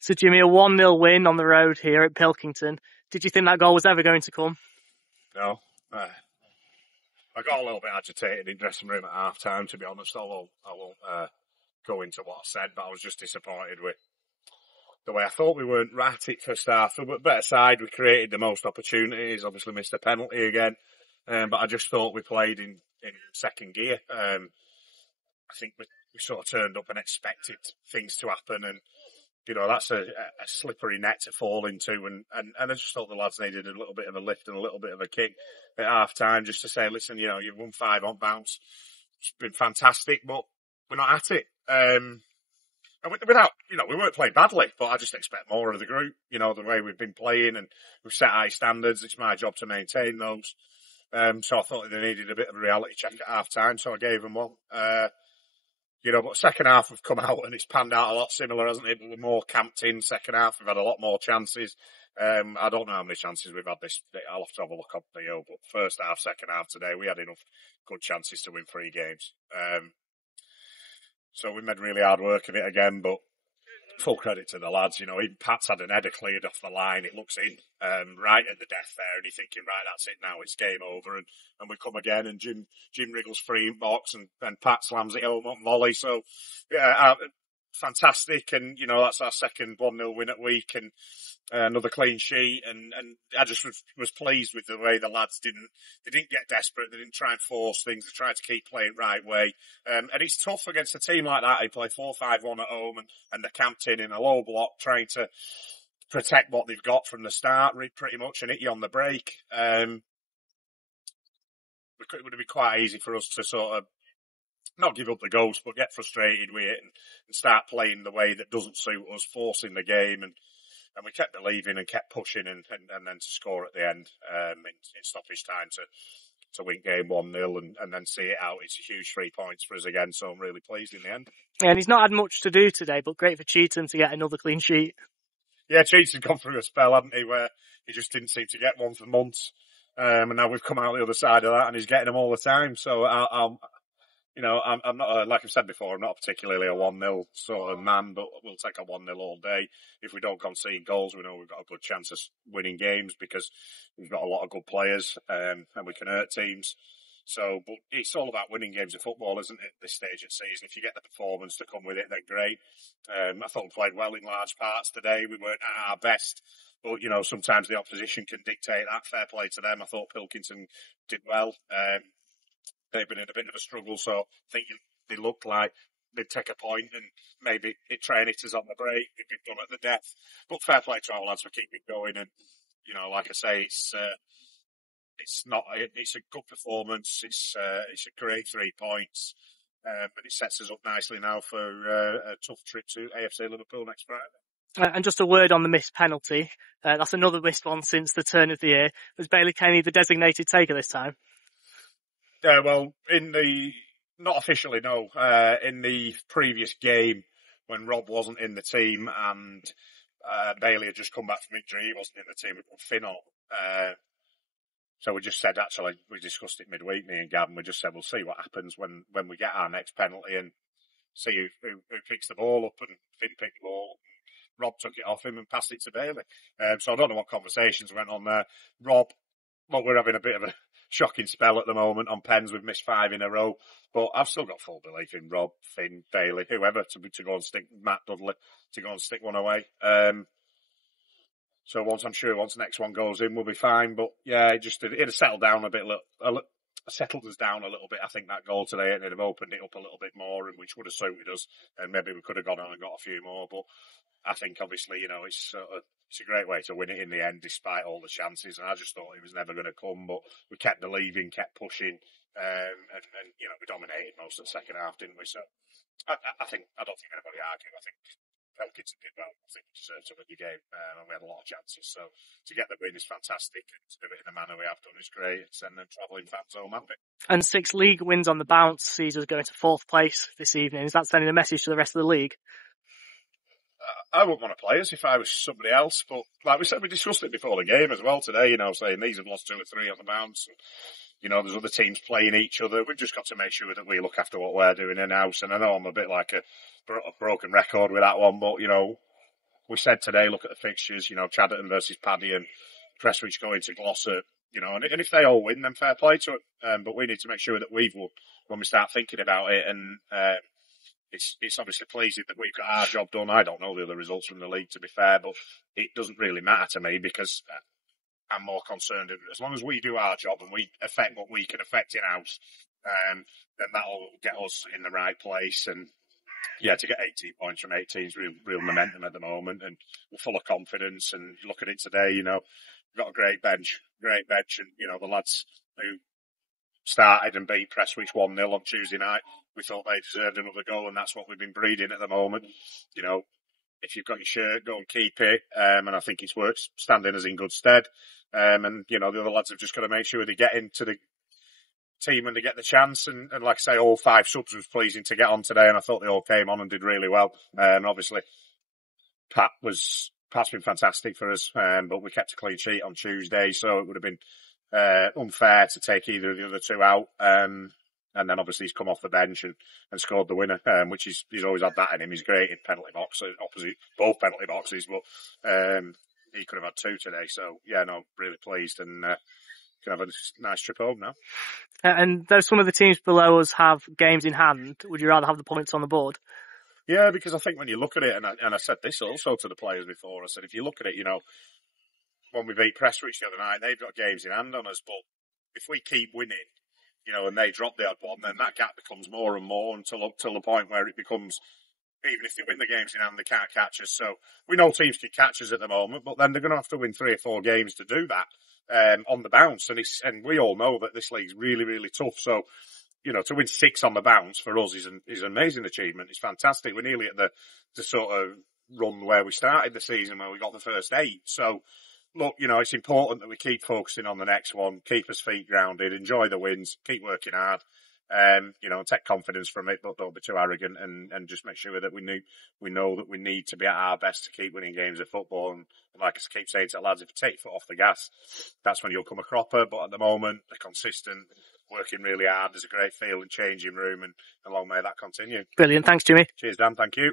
So, Jimmy, a 1-0 win on the road here at Pilkington. Did you think that goal was ever going to come? No. I got a little bit agitated in dressing room at half time, to be honest, although I won't go into what I said, but I was just disappointed with the way I thought we weren't right at first half. We were better side, we created the most opportunities, obviously missed a penalty again, but I just thought we played in second gear. I think we sort of turned up and expected things to happen, and that's a slippery net to fall into, and I just thought the lads needed a little bit of a lift and a little bit of a kick at half time just to say, listen, you've won 5 on bounce. It's been fantastic, but we're not at it. And without, we weren't playing badly, but I just expect more of the group, the way we've been playing, and we've set high standards. It's my job to maintain those. So I thought they needed a bit of a reality check at half time, so I gave them one. But second half we've come out and it's panned out a lot similar, hasn't it? We're more camped in second half. We've had a lot more chances. I don't know how many chances we've had this. I'll have to have a look up the but first half, second half today, we had enough good chances to win 3 games. So we made really hard work of it again, but full credit to the lads. Even Pat's had an header cleared off the line. It looks in, right at the death there, and you're thinking, right, that's it now, it's game over, and we come again, and Jim wriggles free in box, and Pat slams it home on volley. So, yeah, fantastic, and, that's our second 1-0 win at week, and another clean sheet, and I just was pleased with the way the lads didn't get desperate, they didn't try and force things, they tried to keep playing right way, and it's tough against a team like that. They play 4-5-1 at home, and they're camped in a low block, trying to protect what they've got from the start, pretty much, and hit you on the break. It would have been quite easy for us to sort of not give up the ghost, but get frustrated with it and start playing the way that doesn't suit us, forcing the game, and we kept believing and kept pushing, and then to score at the end in stoppage time to win game 1-0 and then see it out. It's a huge 3 points for us again, so I'm really pleased in the end. Yeah, and he's not had much to do today, but great for Cheatham to get another clean sheet. Yeah, Cheatham's gone through a spell, hasn't he, where he just didn't seem to get one for months, and now we've come out the other side of that, and he's getting them all the time. So I'm not, like I've said before, I'm not particularly a 1-0 sort of man, but we'll take a 1-0 all day. If we don't concede goals, we know we've got a good chance of winning games because we've got a lot of good players, and we can hurt teams. So, but it's all about winning games of football, isn't it, this stage of season? If you get the performance to come with it, then great. I thought we played well in large parts today. We weren't at our best, but, sometimes the opposition can dictate that. Fair play to them. I thought Pilkington did well. They've been in a bit of a struggle, so I think they looked like they'd take a point and maybe they'd try and hit us on the break. They'd be done at the death. But fair play to our lads for keeping going. And, like I say, it's a good performance. It's a great 3 points. But it sets us up nicely now for a tough trip to AFC Liverpool next Friday. And just a word on the missed penalty. That's another missed one since the turn of the year. Was Bailey Kenny the designated taker this time? Well, not officially, no. In the previous game, when Rob wasn't in the team and Bailey had just come back from injury, he wasn't in the team, we put Finn on. So we just said, actually, we discussed it midweek, me and Gavin, we just said, we'll see what happens when we get our next penalty and see who picks the ball up, and Finn picked the ball. Rob took it off him and passed it to Bailey. So I don't know what conversations went on there. Rob, we're having a bit of a shocking spell at the moment on pens. We've missed 5 in a row, but I've still got full belief in Rob, Finn, Bailey, whoever to go and stick Matt Dudley to go and stick one away. So once next one goes in, we'll be fine. But yeah, it settled down a bit, settled us down a little bit. I think that goal today, it'd have opened it up a little bit more, and which would have suited us, and maybe we could have gone on and got a few more. But I think obviously, it's a great way to win it in the end, despite all the chances. And I just thought it was never going to come, but we kept believing, kept pushing, and we dominated most of the second half, didn't we? So I don't think anybody argued. I think Pilkington did well. I think we deserved to win the game, and we had a lot of chances. So to get the win is fantastic, and to do it in the manner we have done is great. It's sending travelling fans home happy. And 6 league wins on the bounce sees us going to 4th place this evening. Is that sending a message to the rest of the league? I wouldn't want to play us if I was somebody else, but like we said, we discussed it before the game as well today, saying these have lost 2 or 3 on the bounce, and, there's other teams playing each other. We've just got to make sure that we look after what we're doing in-house, and I know I'm a bit like a broken record with that one, but, we said today, look at the fixtures, Chadderton versus Paddy and Prestwich going to Gloucester, and if they all win, then fair play to it. But we need to make sure that we've won when we start thinking about it. And it's obviously pleasing that we've got our job done. I don't know the other results from the league, to be fair, but it doesn't really matter to me because I'm more concerned as long as we do our job and we affect what we can affect in house, then that'll get us in the right place. And yeah, to get 18 points from 18 is real momentum at the moment, and we're full of confidence. And you look at it today, we've got a great bench, and the lads who started and beat Prestwich 1-0 on Tuesday night, we thought they deserved another goal, and that's what we've been breeding at the moment. If you've got your shirt, go and keep it. And I think it's worked, standing us in good stead. And the other lads have just got to make sure they get into the team when they get the chance. And like I say, all 5 subs was pleasing to get on today, and I thought they all came on and did really well. And obviously, Pat's been fantastic for us, but we kept a clean sheet on Tuesday, so it would have been unfair to take either of the other 2 out. And then obviously he's come off the bench and scored the winner, which he's always had that in him. He's great in penalty boxes, opposite both penalty boxes, but he could have had 2 today. So yeah, no, really pleased, and can have a nice trip home now. And though some of the teams below us have games in hand, would you rather have the points on the board? Yeah, because I think when you look at it, and I said this also to the players before, I said if you look at it, when we beat Prestwich the other night, they've got games in hand on us, but if we keep winning, and they drop the odd one, then that gap becomes more and more until the point where it becomes, even if they win the games in hand, they can't catch us. So we know teams can catch us at the moment, but then they're going to have to win 3 or 4 games to do that on the bounce. And we all know that this league's really, really tough. So, to win 6 on the bounce for us is an amazing achievement. It's fantastic. We're nearly at the sort of run where we started the season, where we got the first 8. So, look, it's important that we keep focusing on the next one, keep us feet grounded, enjoy the wins, keep working hard, and take confidence from it, but don't be too arrogant, and just make sure that we know that we need to be at our best to keep winning games of football. And like I keep saying to the lads, if you take your foot off the gas, that's when you'll come a cropper. But at the moment, they're consistent, working really hard. There's a great feel and changing room, and long may that continue. Brilliant. Thanks, Jimmy. Cheers, Dan. Thank you.